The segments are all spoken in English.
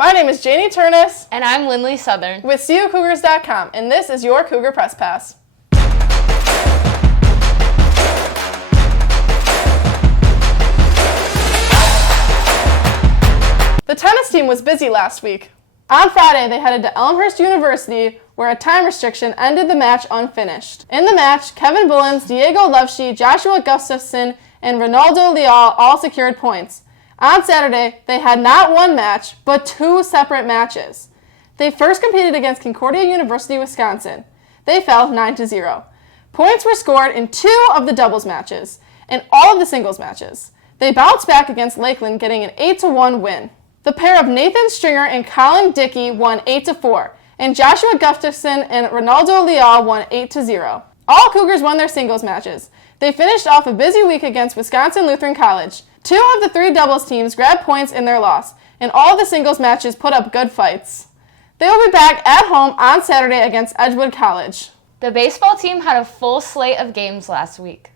My name is Janie Turnus. And I'm Lindley Southern. With CUCougars.com, and this is your Cougar Press Pass. The tennis team was busy last week. On Friday, they headed to Elmhurst University, where a time restriction ended the match unfinished. In the match, Kevin Bullens, Diego Lovshi, Joshua Gustafson, and Ronaldo Leal all secured points. On Saturday, they had not one match, but two separate matches. They first competed against Concordia University, Wisconsin. They fell 9-0. Points were scored in two of the doubles matches and all of the singles matches. They bounced back against Lakeland, getting an 8-1 win. The pair of Nathan Stringer and Colin Dickey won 8-4, and Joshua Gustafson and Ronaldo Leal won 8-0. All Cougars won their singles matches. They finished off a busy week against Wisconsin Lutheran College. Two of the three doubles teams grabbed points in their loss, and all of the singles matches put up good fights. They will be back at home on Saturday against Edgewood College. The baseball team had a full slate of games last week.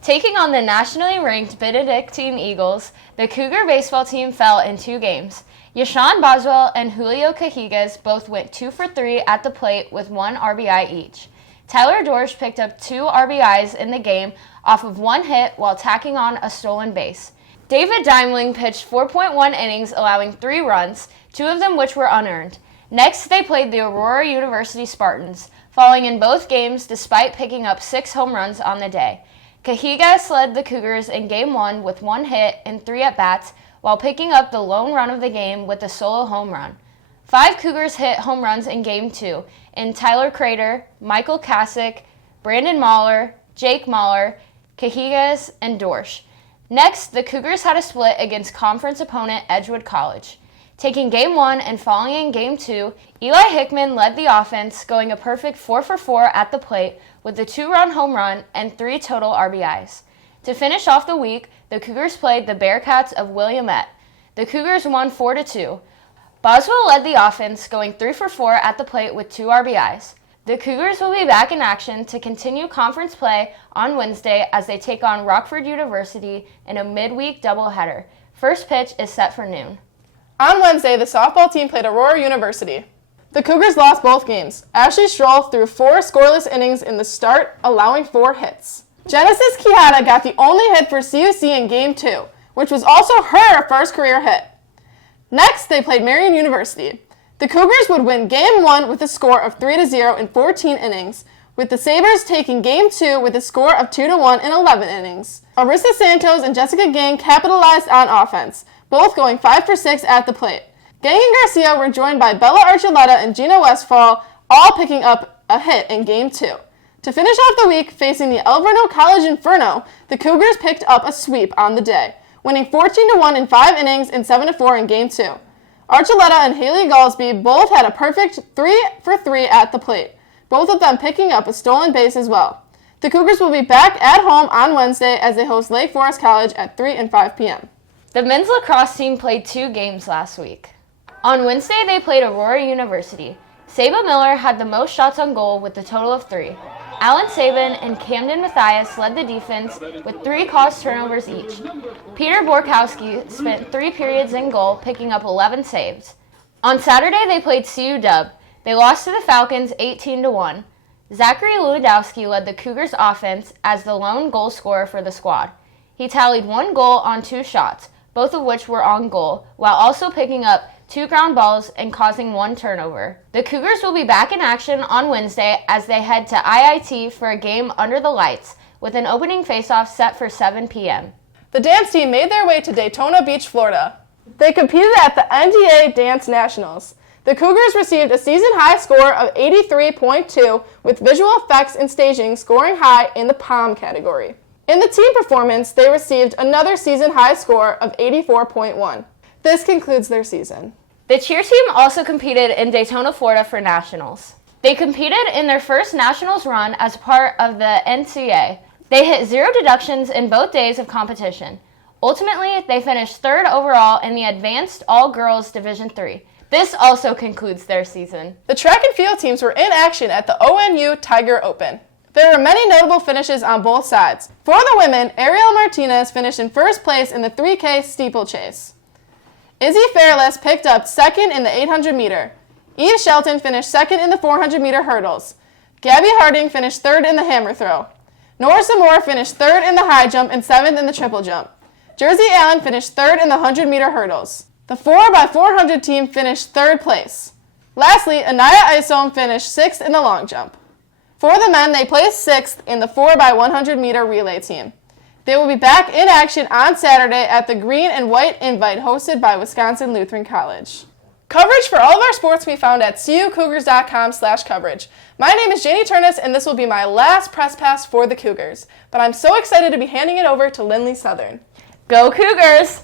Taking on the nationally ranked Benedictine Eagles, the Cougar baseball team fell in two games. Yashawn Boswell and Julio Cajigas both went 2 for 3 at the plate with 1 RBI each. Tyler Dorsch picked up 2 RBIs in the game off of 1 hit while tacking on a stolen base. David Daimling pitched 4.1 innings, allowing 3 runs, 2 of them which were unearned. Next, they played the Aurora University Spartans, falling in both games despite picking up 6 home runs on the day. Cajigas led the Cougars in Game 1 with 1 hit and 3 at-bats, while picking up the lone run of the game with a solo home run. 5 Cougars hit home runs in Game 2, in Tyler Crater, Michael Kasick, Brandon Mahler, Jake Mahler, Cajigas, and Dorsch. Next, the Cougars had a split against conference opponent Edgewood College. Taking Game 1 and falling in Game 2, Eli Hickman led the offense, going a perfect 4 for 4 at the plate with a 2-run home run and 3 total RBIs. To finish off the week, the Cougars played the Bearcats of Williamette. The Cougars won 4-2. Boswell led the offense, going 3 for 4 at the plate with 2 RBIs. The Cougars will be back in action to continue conference play on Wednesday as they take on Rockford University in a midweek doubleheader. First pitch is set for noon. On Wednesday, the softball team played Aurora University. The Cougars lost both games. Ashley Stroll threw 4 scoreless innings in the start, allowing 4 hits. Genesis Quijada got the only hit for CUC in Game 2, which was also her first career hit. Next, they played Marian University. The Cougars would win Game 1 with a score of 3-0 in 14 innings, with the Sabres taking Game 2 with a score of 2-1 in 11 innings. Arissa Santos and Jessica Gang capitalized on offense, both going 5 for 6 at the plate. Gang and Garcia were joined by Bella Archuleta and Gina Westfall, all picking up a hit in Game 2. To finish off the week, facing the El Verno College Inferno, the Cougars picked up a sweep on the day, winning 14-1 in 5 innings and 7-4 in Game 2. Archuleta and Haley Galsby both had a perfect 3 for 3 at the plate, both of them picking up a stolen base as well. The Cougars will be back at home on Wednesday as they host Lake Forest College at 3 and 5 p.m. The men's lacrosse team played 2 games last week. On Wednesday, they played Aurora University. Saba Miller had the most shots on goal with a total of 3. Alan Sabin and Camden Mathias led the defense with 3 caused turnovers each. Peter Borkowski spent 3 periods in goal, picking up 11 saves. On Saturday, they played CU Dub. They lost to the Falcons 18-1. Zachary Lewandowski led the Cougars offense as the lone goal scorer for the squad. He tallied 1 goal on 2 shots, both of which were on goal, while also picking up 2 ground balls and causing 1 turnover. The Cougars will be back in action on Wednesday as they head to IIT for a game under the lights, with an opening faceoff set for 7 p.m. The dance team made their way to Daytona Beach, Florida. They competed at the NDA Dance Nationals. The Cougars received a season-high score of 83.2, with visual effects and staging scoring high in the POM category. In the team performance, they received another season-high score of 84.1. This concludes their season. The cheer team also competed in Daytona, Florida for nationals. They competed in their first nationals run as part of the NCA. They hit 0 deductions in both days of competition. Ultimately, they finished 3rd overall in the Advanced All-Girls Division III. This also concludes their season. The track and field teams were in action at the ONU Tiger Open. There were many notable finishes on both sides. For the women, Ariel Martinez finished in first place in the 3K steeplechase. Izzy Fairless picked up second in the 800 meter. Eve Shelton finished second in the 400 meter hurdles. Gabby Harding finished third in the hammer throw. Nora Zamora finished third in the high jump and seventh in the triple jump. Jersey Allen finished third in the 100 meter hurdles. The 4x400 team finished third place. Lastly, Anaya Isom finished sixth in the long jump. For the men, they placed sixth in the 4x100 meter relay team. They will be back in action on Saturday at the Green and White Invite hosted by Wisconsin Lutheran College. Coverage for all of our sports can be found at cucougars.com/coverage. My name is Janie Turnus, and this will be my last press pass for the Cougars. But I'm so excited to be handing it over to Lindley Southern. Go Cougars!